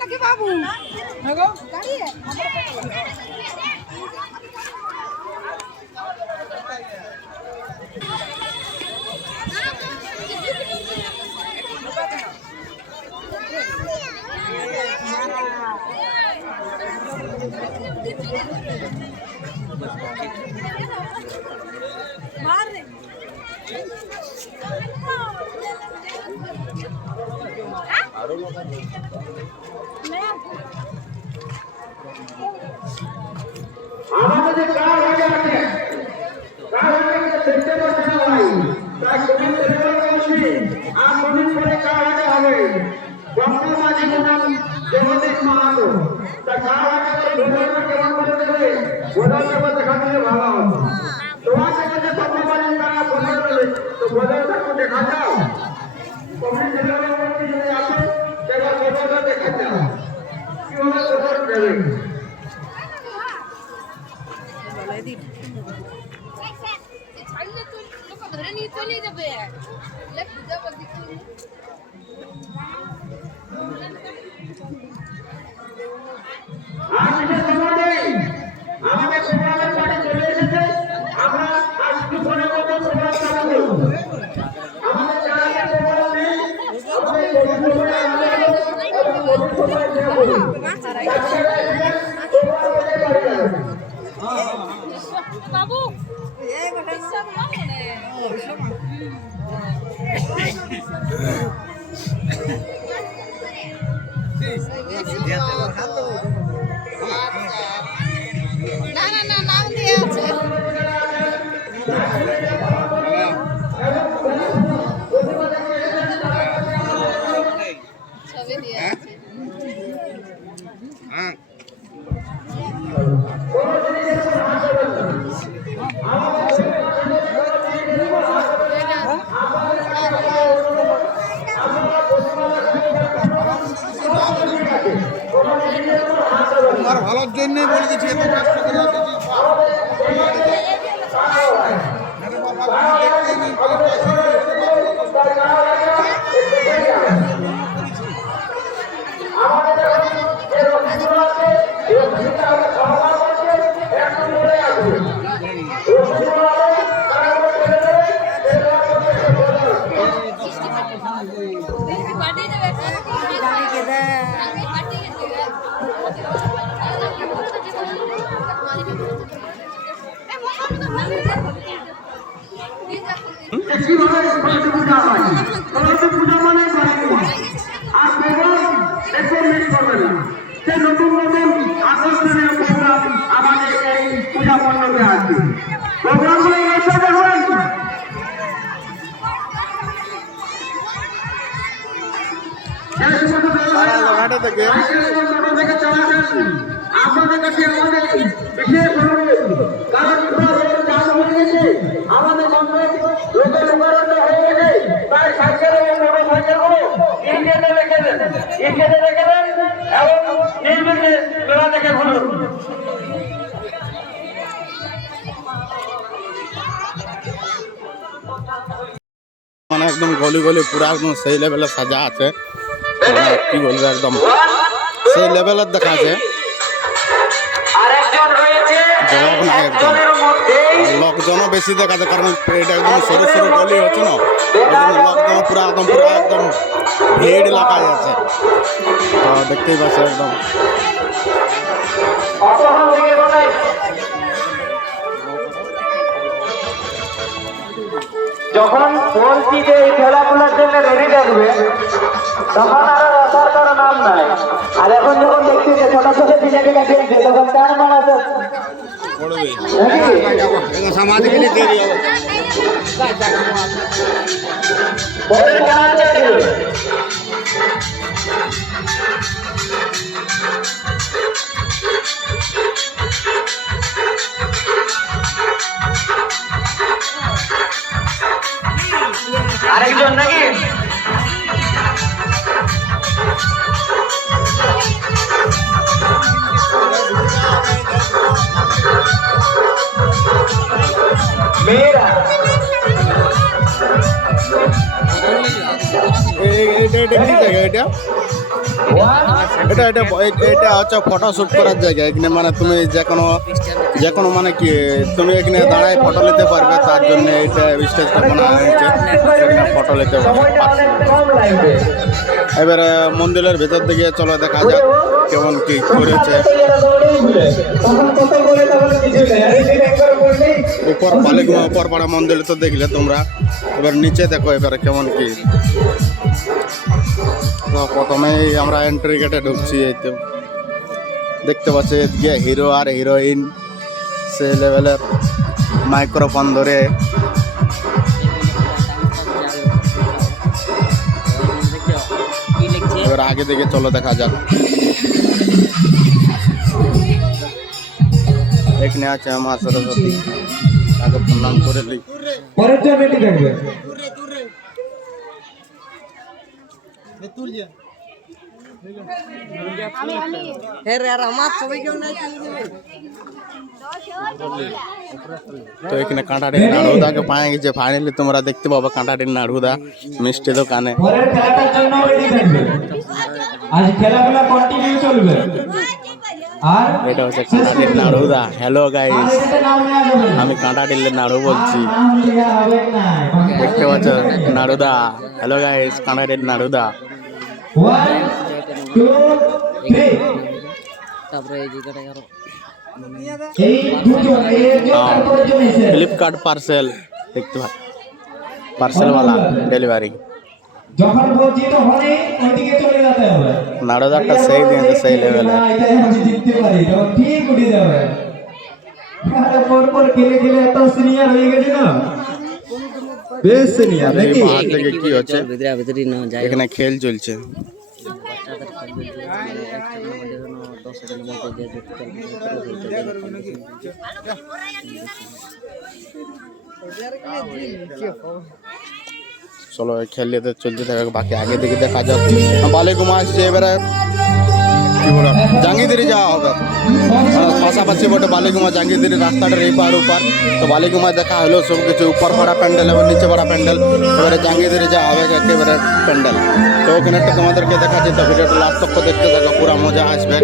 নাকি বাবু দাঁড়িয়ে আমাদের যে কাজ আগে আছে কাজ আগে দেখতে পাচ্ছি ভাই তাই কমিটি সেবা করছি আর কমিটি করে কাজ আগে হবে বঙ্গবন্ধু মাঝি নাম জগদীশ মাহাতো তা কাজ আগে ভোটাররা কেমন করে দেবে ভোটাররা দেখা দিলে ভালো হবে তোমার কাছে যে বঙ্গবন্ধু তারা ভোটার দেবে তো ভোটারটা দেখা যাও কমিটি সেবা করছি যদি আসে সেবা ভোটাররা দেখা যাও কিভাবে ভোটার দেবে ধরে নিয়ে চলে যাবে আমাদের সমাজের বাড়ি চলে এসেছে আমরা আজ দুপুরের মতো সমাজ চালু করব আমাদের যারা প্রোগ্রাম নেই বাবু না না না নাম দিয়ে আছে ছবি দিয়ে আছে হ্যাঁ তোমার ভালোর জন্যই বলে দিচ্ছি এত কষ্ট করে আসেছি কিভাবে সরস্বতী পূজা হয় সরস্বতী পূজা মানে আর প্রোগ্রাম একটু মিস করবেন না সে নতুন নতুন আকর্ষণীয় প্রোগ্রাম আমাদের এই পূজা মণ্ডপে আছে প্রোগ্রামগুলো একসাথে হয় আপনাদের কাছে আমাদের বিশেষ অনুরোধ কারণ আমাদের মন্ডপ লোকের উদাহরণ হয়ে গেছে তাই সাইকেল এবং মোটর সাইকেল গুলো ইন্ডিয়াতে রেখে দেন এবং নির্বিঘ্নে মেলা দেখে ঘুরুন মানে একদম গলি গলি পুরা একদম সেই লেভেলে সাজা আছে কি বলবো একদম সেই লেভেলের দেখা আছে জবাব নাই একদম লোকজনও বেশি দেখা যায় কারণ এটা একদম সরু সরু গলি হচ্ছে না লোকজন পুরা একদম ভিড় লাগা যাচ্ছে তো দেখতেই পাচ্ছি একদম যখন বলছি যে এই খেলাগুলোর জন্য রেডি থাকবে তখন আর আসার কারো নাম নাই আর এখন যখন দেখছি যে ছোট ছোট ছেলেগুলো খেলছে তখন তার মান আছে সমাজ के लिए देरी हो আরেকজন নাকি মেয়েরা এটা কি জায়গা এটা এটা এটা এটা হচ্ছে ফটো শুট করার জায়গা এখানে মানে তুমি যে কোনো মানে কি তুমি এখানে দাঁড়ায় ফটো নিতে পারবে তার জন্য এটা স্টেজটা বানানো হয়েছে এখানে ফটো নিতে পারবে। এবারে মন্দিরের ভেতর দিকে চলো দেখা যাক কেমন কি করেছে। উপর বালিগুমা উপরপাড়া মন্দির তো দেখলে তোমরা, এবার নিচে দেখো এবারে কেমন কি। তো প্রথমেই আমরা এন্ট্রি গেটে ঢুকছি, এই তো দেখতে পাচ্ছি এদিকে হিরো আর হিরোইন সে লেভেলের মাইক্রোফোন ধরে এবার আগে দিকে চলো দেখা যাক। এখানে আছে মা সরস্বতী, আগে প্রণাম করে দিই। পরের জন এটি দেখবে তো এখানে কাঁটাটির নাড়ুদাকে পাওয়া গেছে ফাইনালি, তোমরা দেখতে পাবো কাঁটাটির নাড়ুদা মিষ্টি দোকানে। পরের খেলাটার জন্য রেডি থাকবে, আজ খেলাগুলো কন্টিনিউ চলবে। আর এটা হচ্ছে কাঁটাটির নাড়ুদা। হ্যালো গাইস, আমি কাঁটাটির নাড়ু বলছি, দেখতে পাচ্ছ নাড়ুদা। Hello guys, কাঁটাটির নাড়ুদা। 1 2 3 তারপরে এই জায়গাটা আরো এই দুটো এর তারপরে জন এসে ফ্লিপকার্ট পার্সেল দেখতে পাচ্ছ, পার্সেলওয়ালা ডেলিভারি। যখন বলছি তো হরে ওইদিকে চলে যেতে হবে। নাড়ুদাটা সেই দিয়েছে সেই লেভেলে। এটাই আমি জিততে পারি, তখন ঠিক উঠে যাবে। আরে পর খেলে খেলে এত সিনিয়র হয়ে গেছে না, বেশ সিনিয়র এই নাকি? বাহার থেকে কি হচ্ছে, ভিতরে ভিতরে না যায় এখানে খেল চলছে। বাচ্চাদের খেলবে একসাথে আমাদের জন্য 10,000 মধ্যে যে চলো খেললে তো চলতে থাকবে, বাকি আগে দিকে দেখা যাক। বালিগুমা আসছে, এবারে কি বলো জাঙ্গিদিরি যাওয়া হবে পাশাপাশি বটে। বালিগুমা জাঙ্গিদিরি রাস্তাটার এই পার ওপার, তো বালিগুমায় দেখা হলো সব কিছু, উপর পাড়া প্যান্ডেল এবং নিচে পাড়া প্যান্ডেল। এবারে জাঙ্গিদিরি যাওয়া হবে একেবারে প্যান্ডেল। তো ওখানে একটা তোমাদেরকে দেখাচ্ছি, তো ভিডিওটা লাস্ট তক দেখতে থাকো, পুরো মজা আসবে।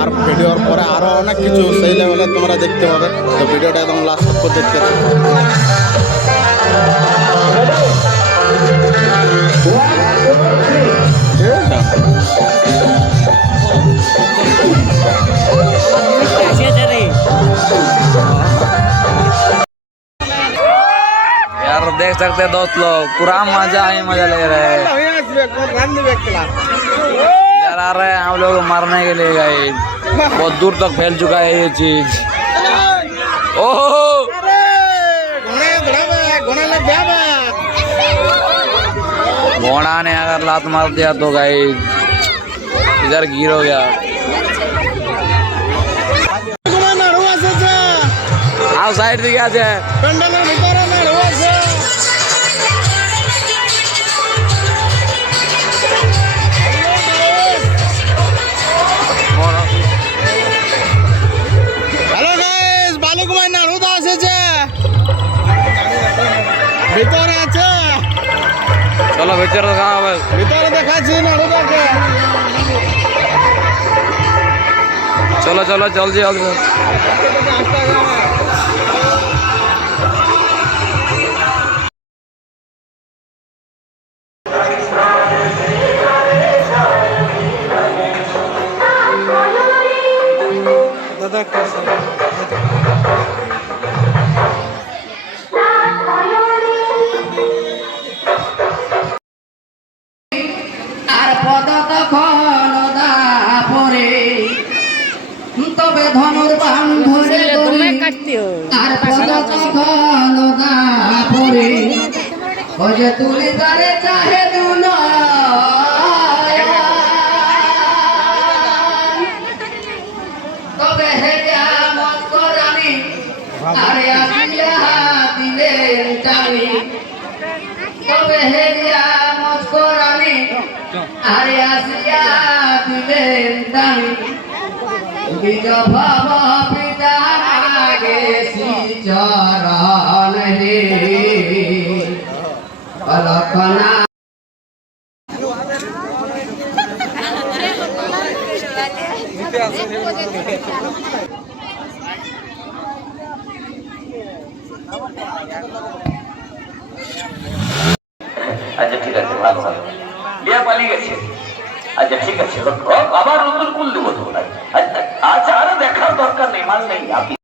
আর ভিডিওর পরে আরও অনেক কিছু সেই লেভেলে তোমরা দেখতে পাবে, তো ভিডিওটা একদম লাস্ট তক দেখতে থাকো। यार देख सकते हैं दोस्त लोग, पूरा मजा ही मजा ले रहे हैं यार। आ रहे हैं हम लोग मारने के लिए गए, बहुत दूर तक फैल चुका है ये चीज। ओहो घोड़ा ने अगर लात मार दिया तो गए इधर गिर हो गया। आओ साइड दिखे আছে প্যান্ডেলের ভিতরে নাড়ু আছে। হ্যালো গাইস, বালিগুমায় নাড়ুদা এসেছে, ভিতরে আছে। চলো ভিতরে দেখা হবে, ভিতরে দেখাচ্ছি নাড়ুদাকে। চলো চলো জলদি জলদি। আর পদ তখন পরে তবে ধনুর বাম ধরে তুমি কাটতেও আর পদ তখন পরে ওজে তুলি তারে চাহে দুন তবে হে মত করানি আরে আসিয়া দিলেন চাবি তবে হে মত করানি আরে আসিয়া দিলেন দামি নিজ ভব পিতা গেছি চরণ রে অলক্ষণা আচ্ছা ঠিক আছে ভালো ভালো বিয়া পালিয়ে গেছে আচ্ছা ঠিক আছে আবার নতুন কুল দেবো তোমার আচ্ছা আর দেখার দরকার নেই মান নেই আপনি